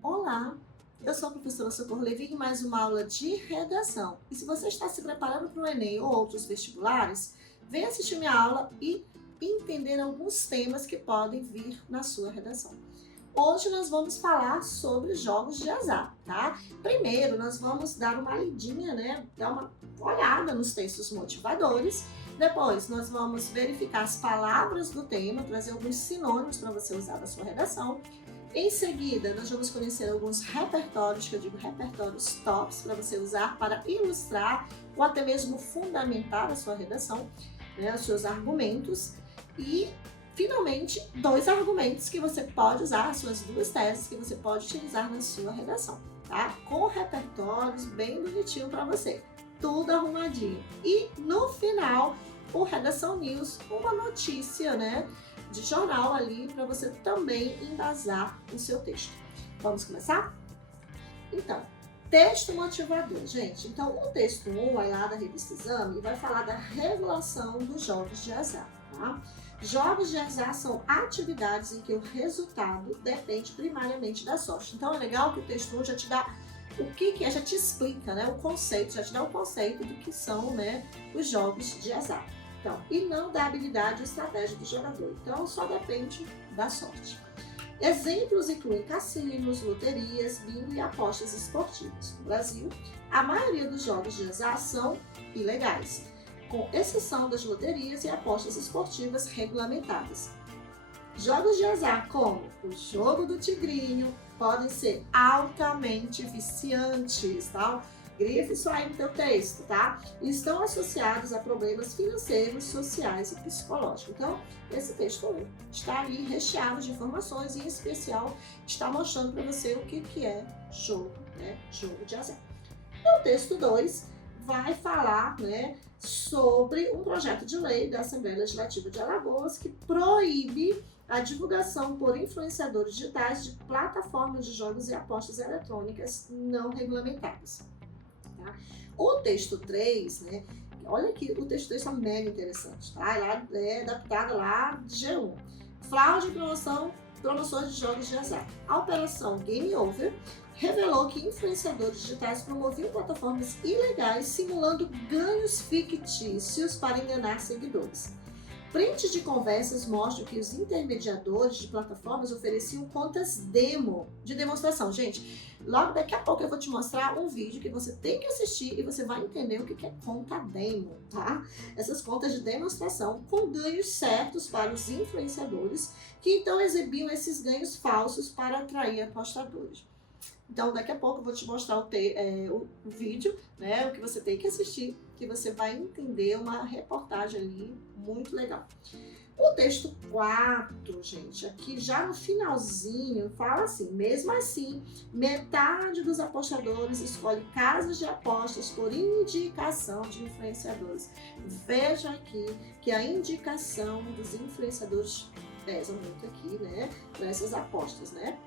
Olá, eu sou a professora Socorro Levi em mais uma aula de redação. E se você está se preparando para o Enem ou outros vestibulares, venha assistir minha aula e entender alguns temas que podem vir na sua redação. Hoje nós vamos falar sobre jogos de azar, tá? Primeiro, nós vamos dar uma lidinha, né? Dar uma olhada nos textos motivadores. Depois, nós vamos verificar as palavras do tema, trazer alguns sinônimos para você usar na sua redação. Em seguida, nós vamos conhecer alguns repertórios, que eu digo repertórios tops, para você usar para ilustrar ou até mesmo fundamentar a sua redação, né, os seus argumentos. E, finalmente, dois argumentos que você pode usar, as suas duas teses que você pode utilizar na sua redação, tá? Com repertórios bem bonitinho para você, tudo arrumadinho. E, no final, o Redação News, uma notícia, né, de jornal ali para você também embasar o seu texto. Vamos começar? Então, texto motivador, gente. Então, o texto 1 vai lá da revista Exame e vai falar da regulação dos jogos de azar, tá? Jogos de azar são atividades em que o resultado depende primariamente da sorte. Então, é legal que o texto 1 já te dá o que é, já te explica, né, o conceito, já te dá o conceito do que são, né, os jogos de azar. Então, e não da habilidade ou estratégia do jogador. Então, só depende da sorte. Exemplos incluem cassinos, loterias, bingo e apostas esportivas. No Brasil, a maioria dos jogos de azar são ilegais, com exceção das loterias e apostas esportivas regulamentadas. Jogos de azar como o jogo do tigrinho podem ser altamente viciantes, tá? Grife isso aí no teu texto, tá? E estão associados a problemas financeiros, sociais e psicológicos. Então, esse texto está ali recheado de informações e, em especial, está mostrando para você o que é jogo, né? Jogo de azar. E o texto 2 vai falar, né, sobre um projeto de lei da Assembleia Legislativa de Alagoas que proíbe a divulgação por influenciadores digitais de plataformas de jogos e apostas eletrônicas não regulamentadas. Tá? O texto 3, né? Olha aqui, o texto 3 está mega interessante, tá? É adaptado lá de G1. Fraude e promoções de jogos de azar. A operação Game Over revelou que influenciadores digitais promoviam plataformas ilegais simulando ganhos fictícios para enganar seguidores. Prints de conversas mostram que os intermediadores de plataformas ofereciam contas demo de demonstração. Gente, logo daqui a pouco eu vou te mostrar um vídeo que você tem que assistir e você vai entender o que é conta demo, tá? Essas contas de demonstração com ganhos certos para os influenciadores que então exibiam esses ganhos falsos para atrair apostadores. Então, daqui a pouco eu vou te mostrar o vídeo, né, o que você tem que assistir, que você vai entender uma reportagem ali muito legal. O texto 4, gente, aqui já no finalzinho, fala assim: mesmo assim, metade dos apostadores escolhe casas de apostas por indicação de influenciadores. Veja aqui que a indicação dos influenciadores pesa muito aqui, né, para essas apostas, né?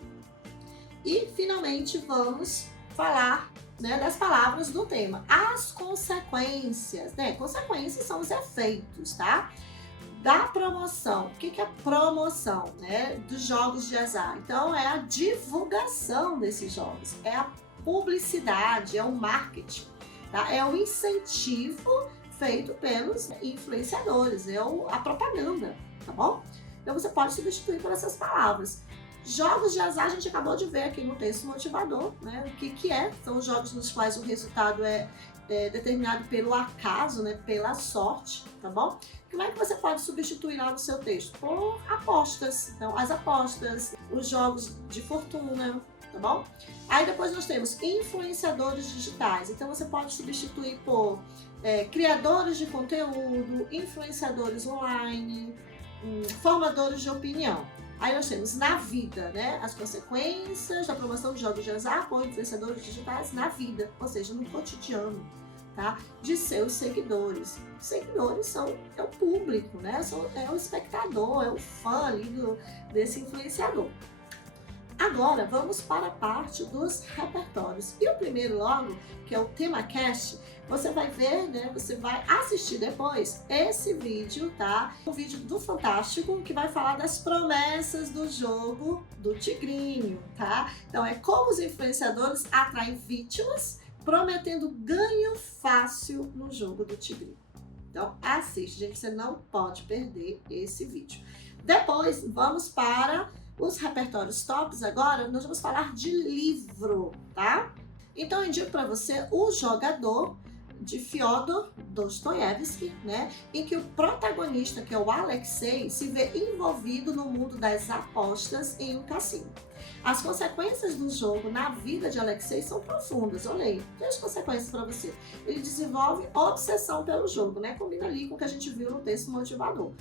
E, finalmente, vamos falar, né, das palavras do tema. As consequências, né? Consequências são os efeitos, tá? Da promoção. O que é promoção, né? Dos jogos de azar. Então, é a divulgação desses jogos, é a publicidade, é o marketing, tá? É o incentivo feito pelos influenciadores, é a propaganda, tá bom? Então, você pode substituir por essas palavras. Jogos de azar, a gente acabou de ver aqui no texto motivador, né? O que é? São os jogos nos quais o resultado é determinado pelo acaso, né? Pela sorte, tá bom? Como é que você pode substituir lá no seu texto? Por apostas. Então, as apostas, os jogos de fortuna, tá bom? Aí depois nós temos influenciadores digitais. Então, você pode substituir por criadores de conteúdo, influenciadores online, formadores de opinião. Aí nós temos na vida, né, as consequências da promoção de jogos de azar por influenciadores digitais na vida, ou seja, no cotidiano, tá, de seus seguidores. Os seguidores é o público, né, é o espectador, é o fã ali desse influenciador. Agora vamos para a parte dos repertórios. E o primeiro logo, que é o TemaCast, você vai ver, né? Você vai assistir depois esse vídeo, tá? Um vídeo do Fantástico que vai falar das promessas do jogo do Tigrinho, tá? Então é como os influenciadores atraem vítimas, prometendo ganho fácil no jogo do Tigrinho. Então assiste, gente, você não pode perder esse vídeo. Depois vamos para os repertórios tops. Agora nós vamos falar de livro, tá? Então eu indico para você O Jogador, de Fyodor Dostoiévski, né? Em que o protagonista, que é o Alexei, se vê envolvido no mundo das apostas em um cassino. As consequências do jogo na vida de Alexei são profundas. Olha aí, três consequências para você. Ele desenvolve obsessão pelo jogo, né? Combina ali com o que a gente viu no texto motivador.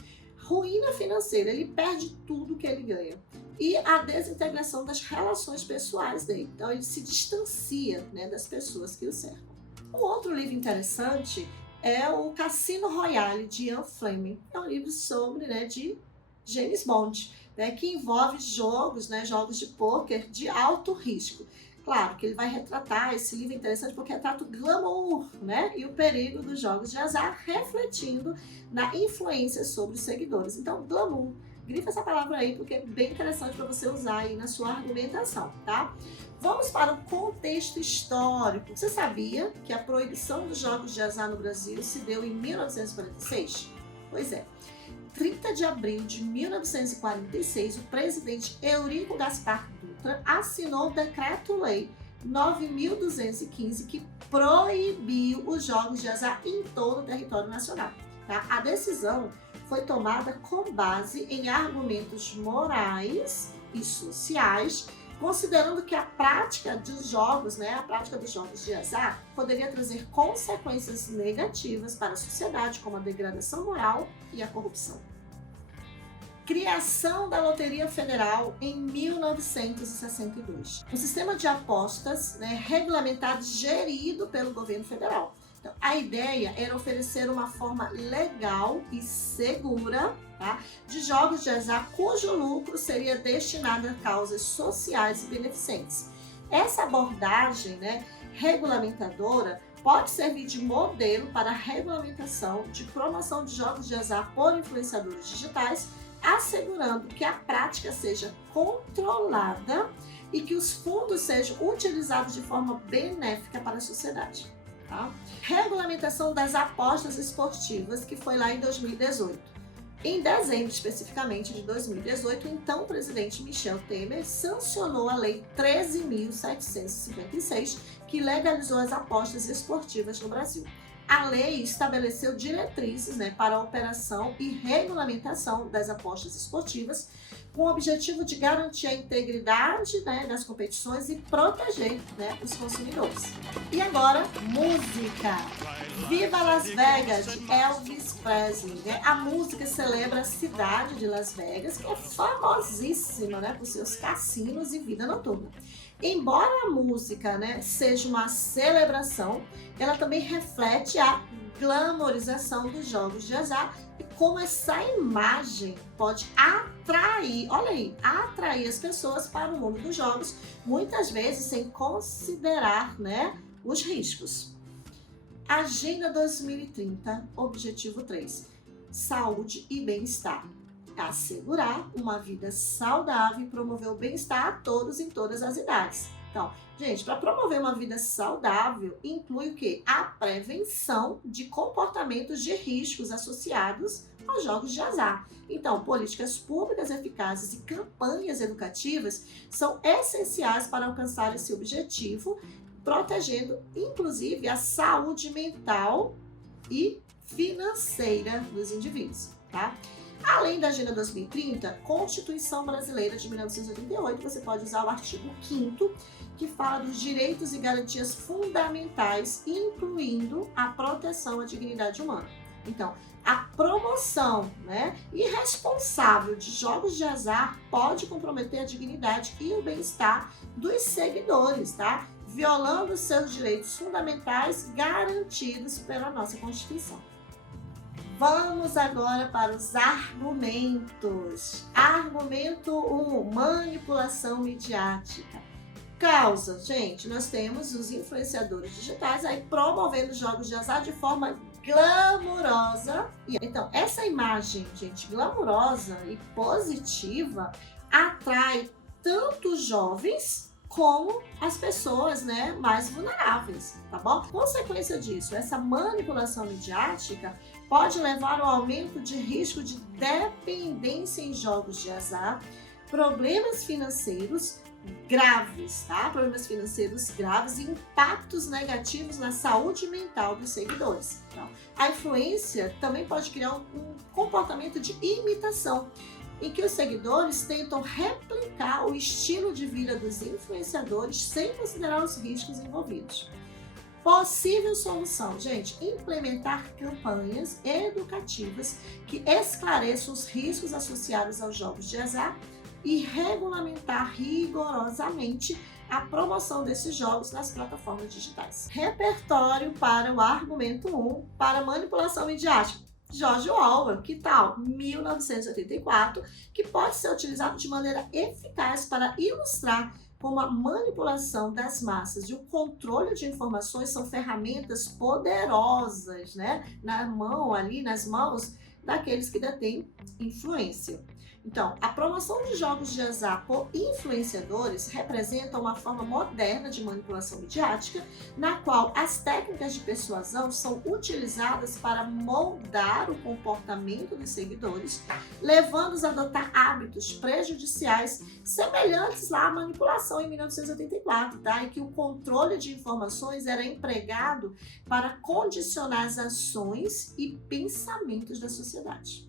Ruína financeira, ele perde tudo que ele ganha. E a desintegração das relações pessoais dele. Então ele se distancia, né, das pessoas que o cercam. Um outro livro interessante é o Cassino Royale, de Ian Fleming. É um livro sobre, né, de James Bond, né, que envolve jogos, né, jogos de pôquer de alto risco. Claro que ele vai retratar, esse livro é interessante porque retrata o glamour, né, e o perigo dos jogos de azar, refletindo na influência sobre os seguidores. Então, glamour, grifa essa palavra aí porque é bem interessante para você usar aí na sua argumentação, tá? Vamos para o contexto histórico. Você sabia que a proibição dos jogos de azar no Brasil se deu em 1946? Pois é. 30 de abril de 1946, o presidente Eurico Gaspar Dutra assinou o Decreto-Lei 9.215, que proibiu os jogos de azar em todo o território nacional. Tá? A decisão foi tomada com base em argumentos morais e sociais, considerando que a prática dos jogos, né, a prática dos jogos de azar, poderia trazer consequências negativas para a sociedade, como a degradação moral e a corrupção. Criação da Loteria Federal em 1962. Um sistema de apostas, né, regulamentado e gerido pelo governo federal. Então, a ideia era oferecer uma forma legal e segura, tá, de jogos de azar cujo lucro seria destinado a causas sociais e beneficentes. Essa abordagem, né, regulamentadora pode servir de modelo para a regulamentação de promoção de jogos de azar por influenciadores digitais, assegurando que a prática seja controlada e que os fundos sejam utilizados de forma benéfica para a sociedade. Tá? Regulamentação das apostas esportivas, que foi lá em 2018. Em dezembro, especificamente, de 2018, o então presidente Michel Temer sancionou a Lei 13.756, que legalizou as apostas esportivas no Brasil. A lei estabeleceu diretrizes, né, para a operação e regulamentação das apostas esportivas, com o objetivo de garantir a integridade, né, das competições e proteger, né, os consumidores. E agora, música! Viva Las Vegas, de Elvis Presley. Né? A música celebra a cidade de Las Vegas, que é famosíssima, né, por seus cassinos e vida noturna. Embora a música, né, seja uma celebração, ela também reflete a glamorização dos jogos de azar e como essa imagem pode atrair, olha aí, atrair as pessoas para o mundo dos jogos, muitas vezes sem considerar, né, os riscos. Agenda 2030, objetivo 3, saúde e bem-estar. Assegurar uma vida saudável e promover o bem-estar a todos em todas as idades. Então, gente, para promover uma vida saudável, inclui o quê? A prevenção de comportamentos de riscos associados aos jogos de azar. Então, políticas públicas eficazes e campanhas educativas são essenciais para alcançar esse objetivo, protegendo, inclusive, a saúde mental e financeira dos indivíduos, tá? Além da Agenda 2030, Constituição Brasileira de 1988, você pode usar o artigo 5º, que fala dos direitos e garantias fundamentais, incluindo a proteção à dignidade humana. Então, a promoção, né, irresponsável de jogos de azar pode comprometer a dignidade e o bem-estar dos seguidores, tá? Violando seus direitos fundamentais garantidos pela nossa Constituição. Vamos agora para os argumentos. Argumento 1, manipulação midiática. Causa, gente, nós temos os influenciadores digitais aí promovendo jogos de azar de forma glamurosa. Então, essa imagem, gente, glamurosa e positiva atrai tanto os jovens como as pessoas, né, mais vulneráveis, tá bom? Consequência disso, essa manipulação midiática pode levar ao aumento de risco de dependência em jogos de azar, problemas financeiros graves, tá? Problemas financeiros graves e impactos negativos na saúde mental dos seguidores. Então, a influência também pode criar um comportamento de imitação, em que os seguidores tentam replicar o estilo de vida dos influenciadores sem considerar os riscos envolvidos. Possível solução, gente, implementar campanhas educativas que esclareçam os riscos associados aos jogos de azar e regulamentar rigorosamente a promoção desses jogos nas plataformas digitais. Repertório para o argumento 1, para manipulação midiática. George Orwell, que tal? 1984, que pode ser utilizado de maneira eficaz para ilustrar como a manipulação das massas e o controle de informações são ferramentas poderosas, né? Nas mãos daqueles que detêm influência. Então, a promoção de jogos de azar por influenciadores representa uma forma moderna de manipulação midiática, na qual as técnicas de persuasão são utilizadas para moldar o comportamento dos seguidores, levando-os a adotar hábitos prejudiciais semelhantes lá à manipulação em 1984, tá? Em que o controle de informações era empregado para condicionar as ações e pensamentos da sociedade.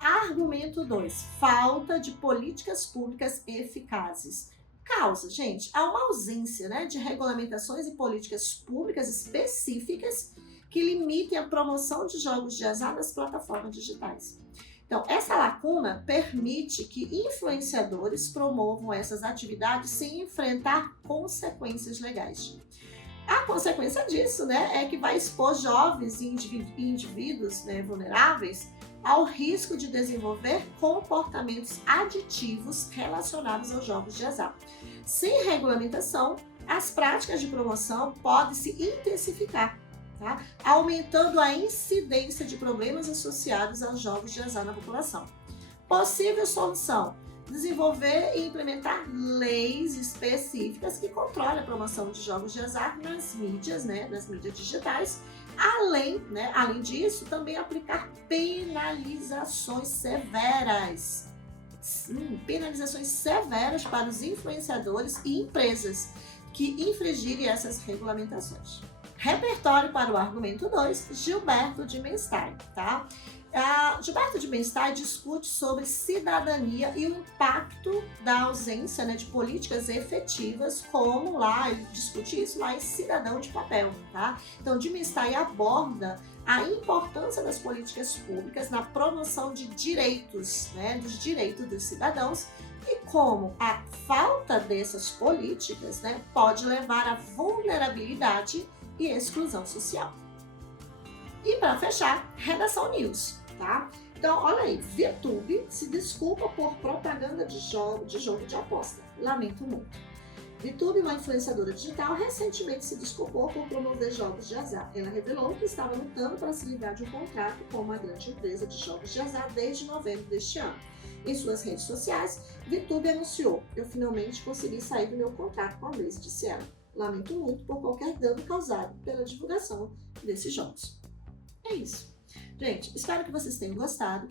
Argumento 2, falta de políticas públicas eficazes. Causa, gente, há uma ausência, né, de regulamentações e políticas públicas específicas que limitem a promoção de jogos de azar nas plataformas digitais. Então, essa lacuna permite que influenciadores promovam essas atividades sem enfrentar consequências legais. A consequência disso, né, é que vai expor jovens e indivíduos, né, vulneráveis ao risco de desenvolver comportamentos aditivos relacionados aos jogos de azar. Sem regulamentação, as práticas de promoção podem se intensificar, tá? Aumentando a incidência de problemas associados aos jogos de azar na população. Possível solução: desenvolver e implementar leis específicas que controlem a promoção de jogos de azar nas mídias, né, nas mídias digitais. Além disso, também aplicar penalizações severas. Sim, penalizações severas para os influenciadores e empresas que infringirem essas regulamentações. Repertório para o argumento 2, Gilberto de Menstein, tá? Gilberto de Menstein discute sobre cidadania e o impacto da ausência, né, de políticas efetivas, como lá, ele discute isso lá em Cidadão de Papel, tá? Então, de Menstein aborda a importância das políticas públicas na promoção de direitos, né, dos direitos dos cidadãos e como a falta dessas políticas, né, pode levar à vulnerabilidade e exclusão social. E para fechar, Redação News, tá? Então, olha aí, VTube se desculpa por propaganda de jogo de aposta. Lamento muito. VTube, uma influenciadora digital, recentemente se desculpou por promover jogos de azar. Ela revelou que estava lutando para se livrar de um contrato com uma grande empresa de jogos de azar desde novembro deste ano. Em suas redes sociais, VTube anunciou: "Eu finalmente consegui sair do meu contrato com a Blaze", disse ela. "Lamento muito por qualquer dano causado pela divulgação desses jogos." É isso. Gente, espero que vocês tenham gostado.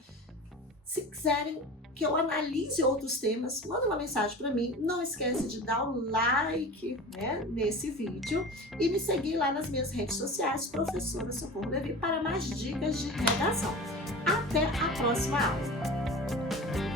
Se quiserem que eu analise outros temas, manda uma mensagem para mim. Não esquece de dar um like, né, nesse vídeo e me seguir lá nas minhas redes sociais, Professora Socorro Levi, para mais dicas de redação. Até a próxima aula!